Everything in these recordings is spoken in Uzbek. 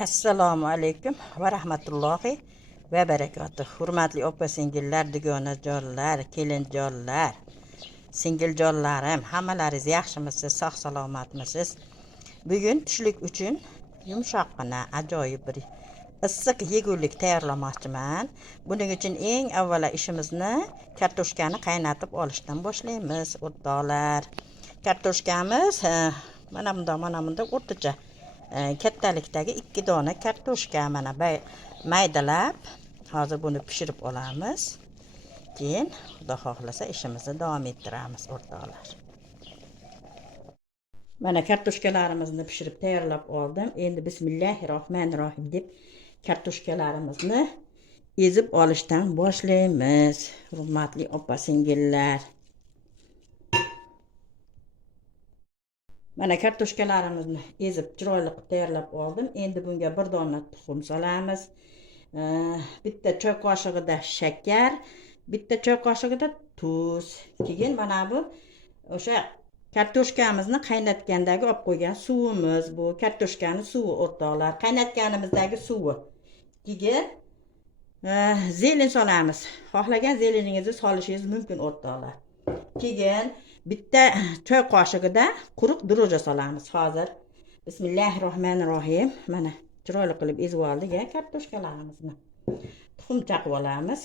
Assalomu alaykum va rahmatullohi va barakatuh. Hurmatli opa-singillar, dugonajonlar, kelinjonlar, singiljonlarim, hammalaringiz yaxshimisiz, sog' salomatmisiz? Bugun tushlik uchun yumshoqqina, ajoyib bir issiq yegulik tayyorlamoqchiman. Buning uchun eng avvalo ishimizni kartoshkani qaynatib olishdan boshlaymiz, o'rtoqlar. Kartoshkamiz mana bunday o'rtacha kattalikdagi 2 dona kartoshka mana maydalab hozir buni pishirib olamiz. Keyin Xudo xohlasa ishimizni davom ettiramiz, o'rtoqlar. Mana kartoshkalarimizni pishirib tayyorlab oldim. Endi bismillahirrohmanirrohim deb kartoshkalarimizni ezib olishdan boshlaymiz, hurmatli opa-singillar. Mana kartoshkalarimizni ezib chiroyli qilib tayyorlab oldim. Endi bunga 1 dona tuxum solamiz. Bitta choy qoshig'ida shakar, bitta choy qoshig'ida tuz. Keyin mana bu o'sha kartoshkamizni qaynatgandagi olib qo'ygan suvimiz, bu kartoshkani suvi, o'rtoqlar. Qaynatganimizdagi suvi. Keyin zelin solamiz. Xohlagan zeliningizni solishingiz mumkin, o'rtoqlar. Keyin bitta choy qoshig'ida quruq dro'ja solamiz hozir. Bismillahirrohmanirrohim. Mana chiroyli qilib ezib oldik kartoshkalarimizni. Tuxum chaqib olamiz.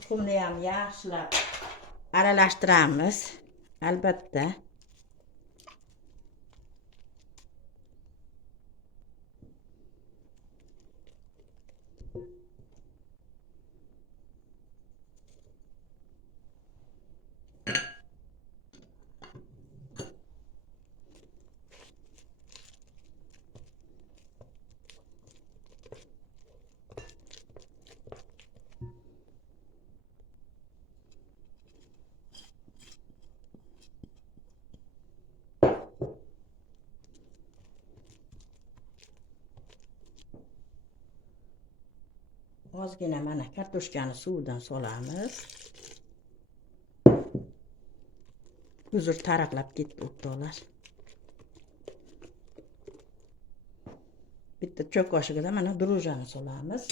Tuxumni ham yaxshilab aralashtiramiz. Albatta. Ozgina mana kartoshkani suvidan solamiz. Uzr, taraqlab ketdi, o'rtoqlar. Bitta choy qoshig'ida mana dro'jani solamiz.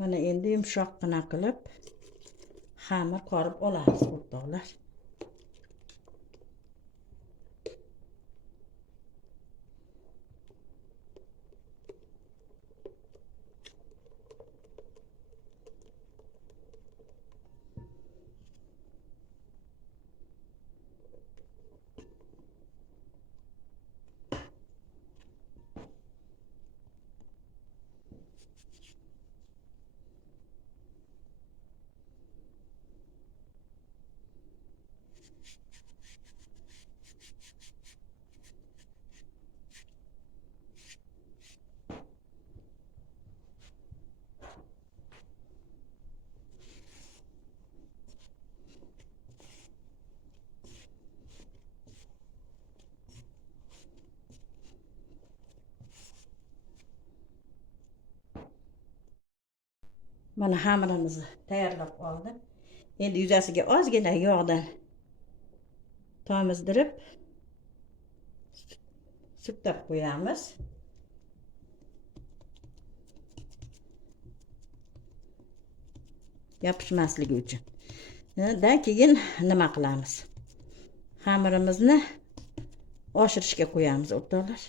Mana endi yumshoqqina qilib xamir qorib olamiz, o'rtoqlar. Mana xamirimizni tayyorlab oldim. Endi yuzasiga ozgina yog'dan tomizdirib surtab qo'yamiz. Yopishmasligi uchun. Dan keyin nima qilamiz? Xamirimizni oshirishga qo'yamiz, o'rtoqlar.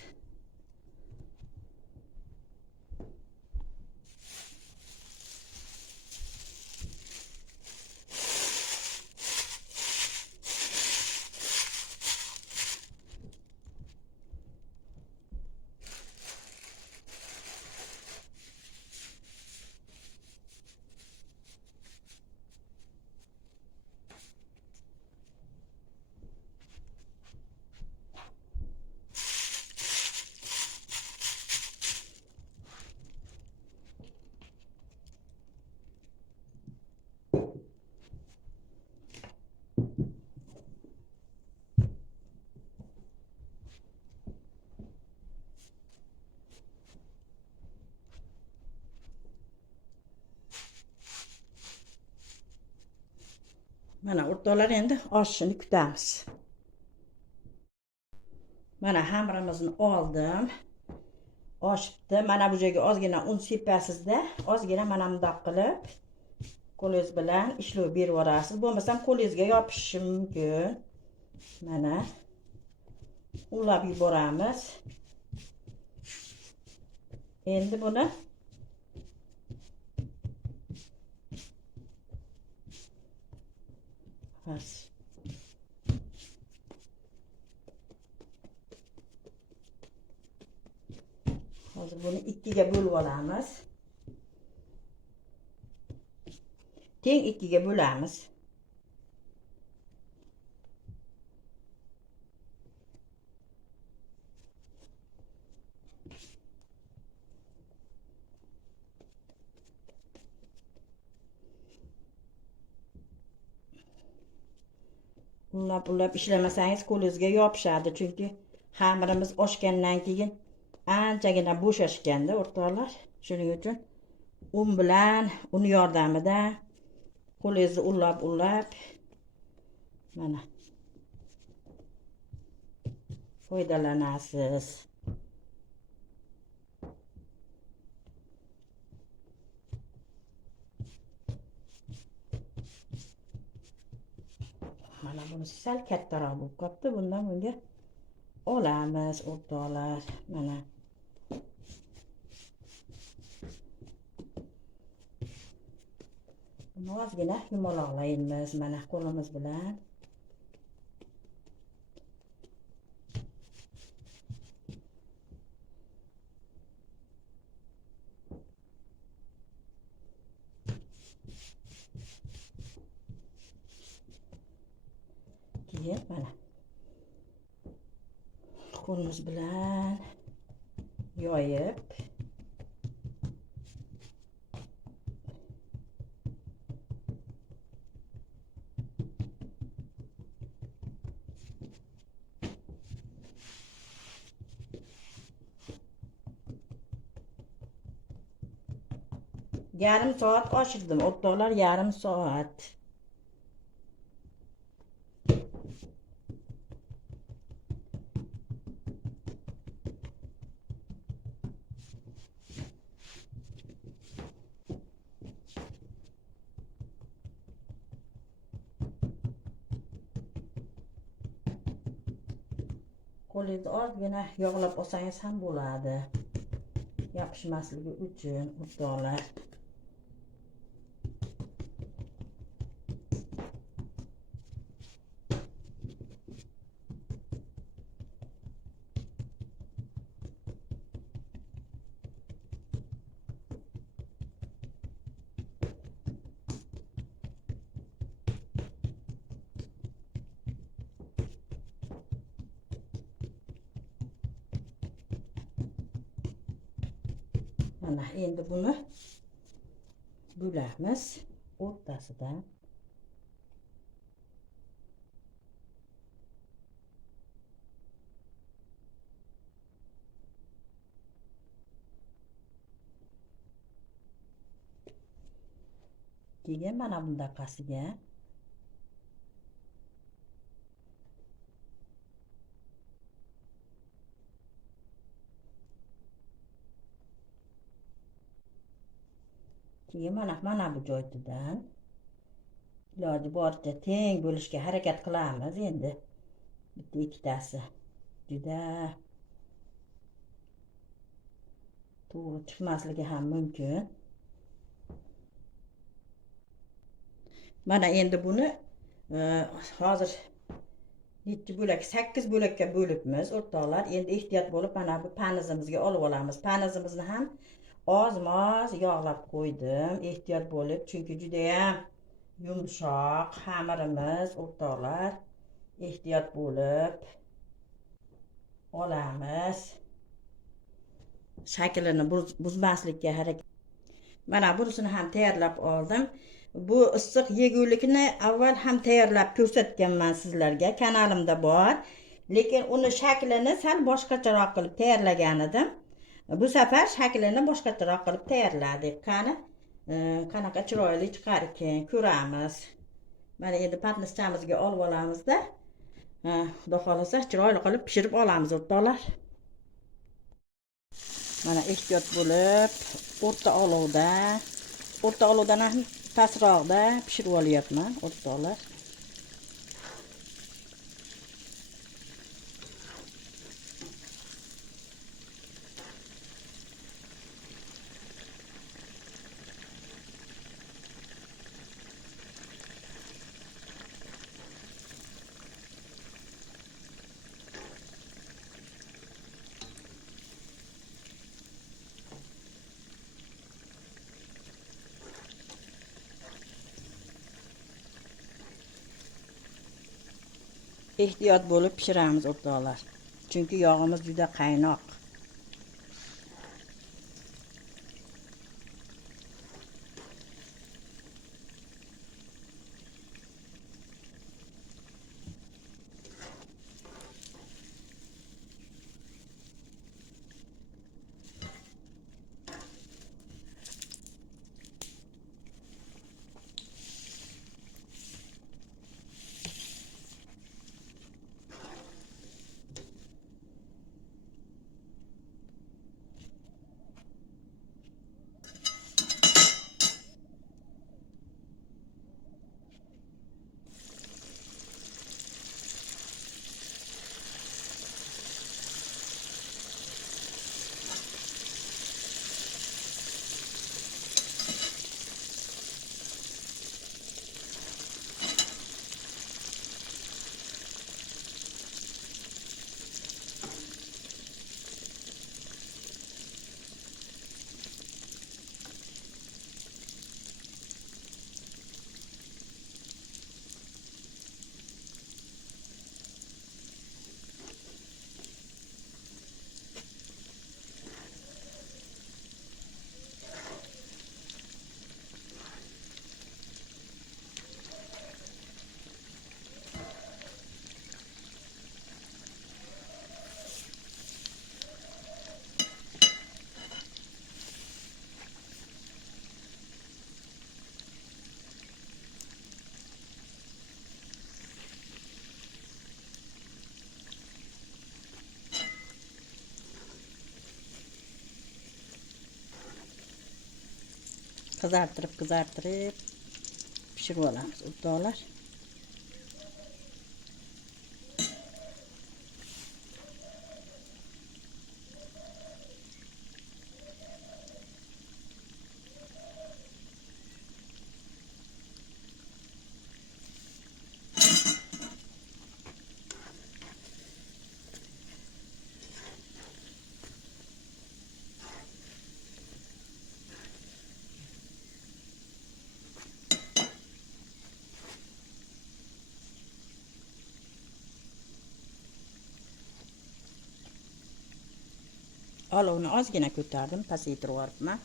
Mana o'rtoqlar endi oshishini kutamiz. Mana xamirimizni oldim. Oshibdi. Mana bu yerga ozgina un sepasizda, ozgina mana bundoq qilib qo'lingiz bilan ishlov berib yuborasiz. Bo'lmasam qo'lingizga yopishishi mumkin. Mana ulab yuboramiz. Endi buni hozir buni ikkiga bo'lib olamiz. Teng ikkiga bo'lamiz. Unlab ishlamasangiz qo'lingizga yopishadi, chunki xamirimiz oshgandan keyin anchagina bo'shashganda o'rtoqlar. Shuning uchun un bilan, un yordamida qo'lingizni unlab mana foydalanasiz. Mana bunisi sal kattaroq bo'lib qolibdi. Bundan bunga olamiz o'rtoqlar. Mana ozgina yumaloqlaymiz mana qo'limiz bilan. Keyin mana qo'limiz bilan yoyib yarim soat oshirdim o'rtoqlar, yarim soat. Qo'lingizni ozgina yog'lab olsangiz ham bo'ladi, yopishmasligi uchun o'rtoqlar. Mana endi buni bo'lamiz o'rtasidan. Keyin mana bundaqasiga keyin mana bu joydan iloji boricha teng bo'lishga harakat qilamiz. Endi bitta ikkitasi juda to'g'ri chiqmasligi ham mumkin. Mana endi buni hozir necha bo'lak, 8 bo'lakka bo'libmiz o'rtoqlar. Endi ehtiyot bo'lib mana bu panizimizga olib olamiz. Panizimizni ham oz-moz yog'lab qo'ydim, ehtiyot bo'lib, chunki juda ham yumshoq xamirimiz o'rtoqlar. Ehtiyot bo'lib olamiz. Shaklini buzmaslikka harakat. Mana bunisini ham tayyorlab oldim. Bu issiq yegulikni avval ham tayyorlab ko'rsatganman sizlarga, kanalimda bor. Lekin uni shaklini sal boshqacharoq qilib tayyorlagan edim. Bu safar shaklini boshqacharoq qilib tayyorladik. Qanaqa chiroyli chiqar ekan ko'ramiz. Mana endi patnischamizga olib olamizda. Xudo xolasa chiroyli qilib pishirib olamiz o'rtoqlar. Mana ehtiyot bo'lib, o'rta olovdan ham pastroqda pishirib olyapman o'rtoqlar. Ehtiyot bo'lib pishiramiz o'rtoqlar. Chunki yog'imiz juda qaynoq. Kızartırıp pişirib olamiz o'rtoqlar. Olovni ozgina ko'tardim, pasaytirib yuboribman.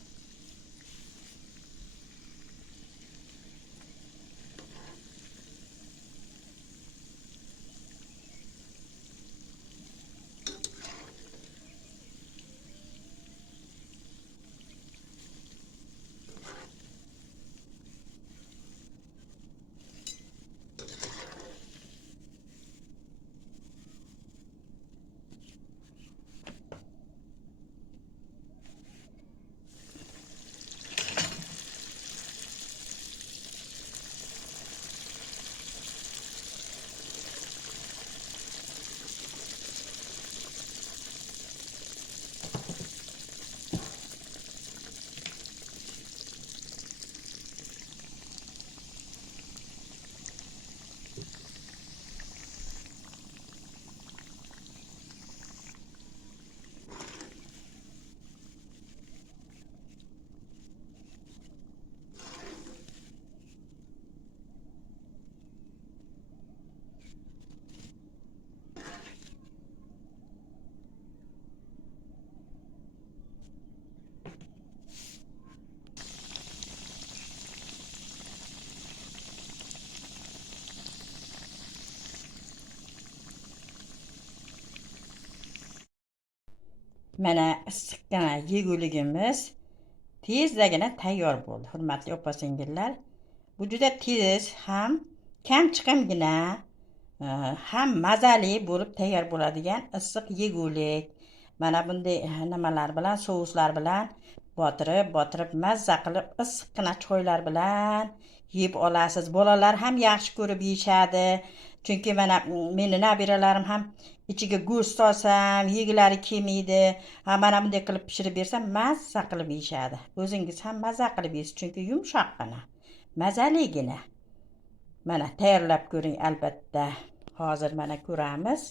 Mana issiqqina yeguligimiz tezdagina tayyor bo'ldi, hurmatli opa-singillar. Bu juda tez ham kam chiqimgina ham mazali bo'lib tayyor bo'ladigan issiq yegulik. Mana bunday nimalar bilan, souslar bilan botirib mazza qilib issiqqina choylar bilan yeb olasiz. Bolalar ham yaxshi ko'rib yeyishadi. Chunki mana meni nabiralarim ham ichiga go'sht solsam yegilari kelmaydi. Mana bunday qilib pishirib bersam mazza qilib yeyishadi. O'zingiz ham mazza qilib yeysiz, chunki yumshoqqina, mazaligina. Mana tayyorlab ko'ring albatta. Hozir mana ko'ramiz.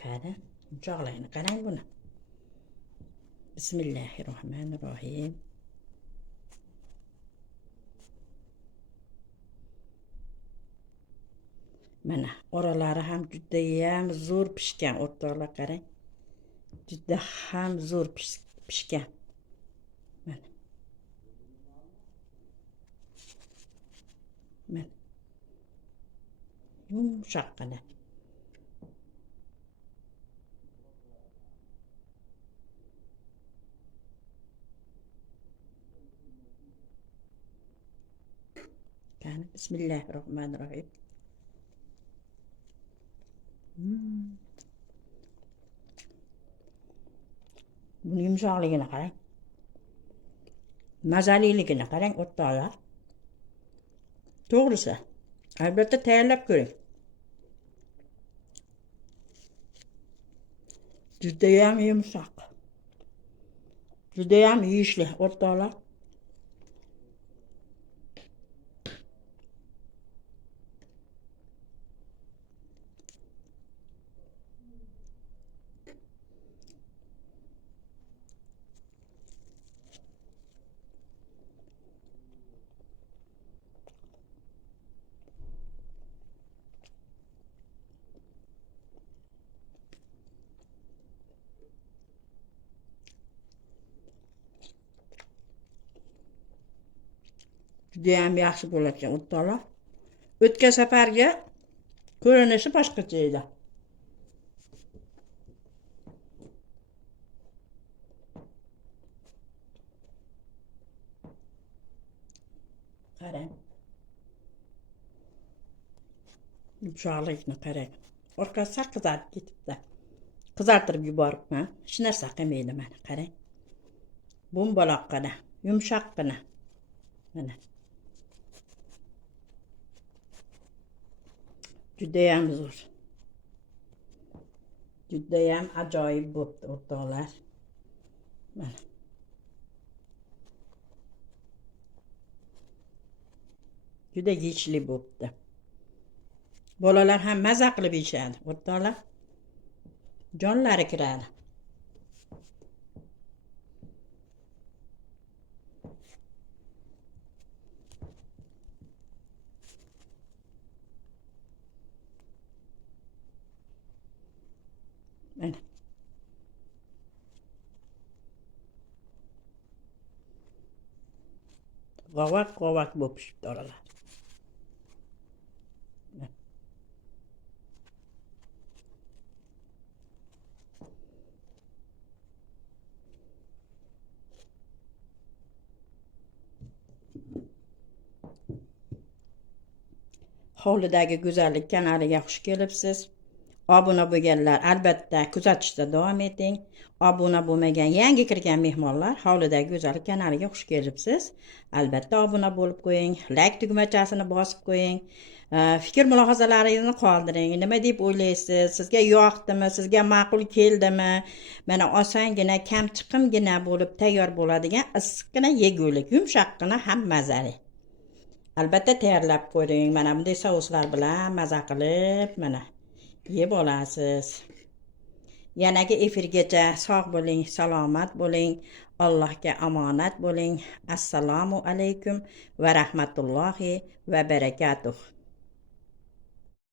Qara, yumshoqligini qarang buni. Bismillahirrohmanirrohim. Mana oralari ham juda ham zo'r pishgan, o'rtoqlar qarang. Juda ham zo'r pishgan. Mana. Mana. Yumshoqqina. Qani, bismillahirrohmanirrohim. Buni yumshoqligini qarang. Mazaliligini qarang, o'rtoqlar. To'g'risi, albatta tayyorlab ko'ring. Juda ham yumshoq. Juda ham yeyishli, o'rtoqlar. Judayam yaxshi bo'larkan, o'rtoqlar. O'tgan safarga ko'rinishi boshqacha edi. Qarang. Yumshoqlikni qarang. Orqasi qizarib ketibdi. Qizartirib yuboribman. Hech narsa qilmaydi mana, qarang. Bo'mbaloqqina, yumshoqqina. Mana. Judayam zo'r. Judayam ajoyib bo'pti, o'rtoqlar. Mana. Juda yeyishli bo'pti. Bolalar ham mazza qilib yeyishadi, o'rtoqlar. Jonlari kiradi. Mana. Qovoq bo'lib pishibdi oralar. Hovlidagi go'zallik kanaliga xush kelibsiz. Obuna bo'lganlar albatta kuzatishda davom eting. Obuna bo'lmagan yangi kirgan mehmonlar hovlidagi go'zallik kanaliga xush kelibsiz. Albatta obuna bo'lib qo'ying, like tugmachasini bosib qo'ying. Fikr mulohazalaringizni qoldiring. Nima deb o'ylaysiz? Sizga yoqdimi? Sizga ma'qul keldimi? Mana osongina, kam chiqimgina bo'lib tayyor bo'ladigan issiqqina yegulik, yumshoqqina ham mazali. Albatta tayyorlab ko'ring. Mana bunday souslar bilan maza qilib, mana yeb olasiz. Yanagi efirgacha sog' bo'ling, salomat bo'ling, Allohga omonat bo'ling. Assalomu alaykum va rahmatullohi va barakatuh.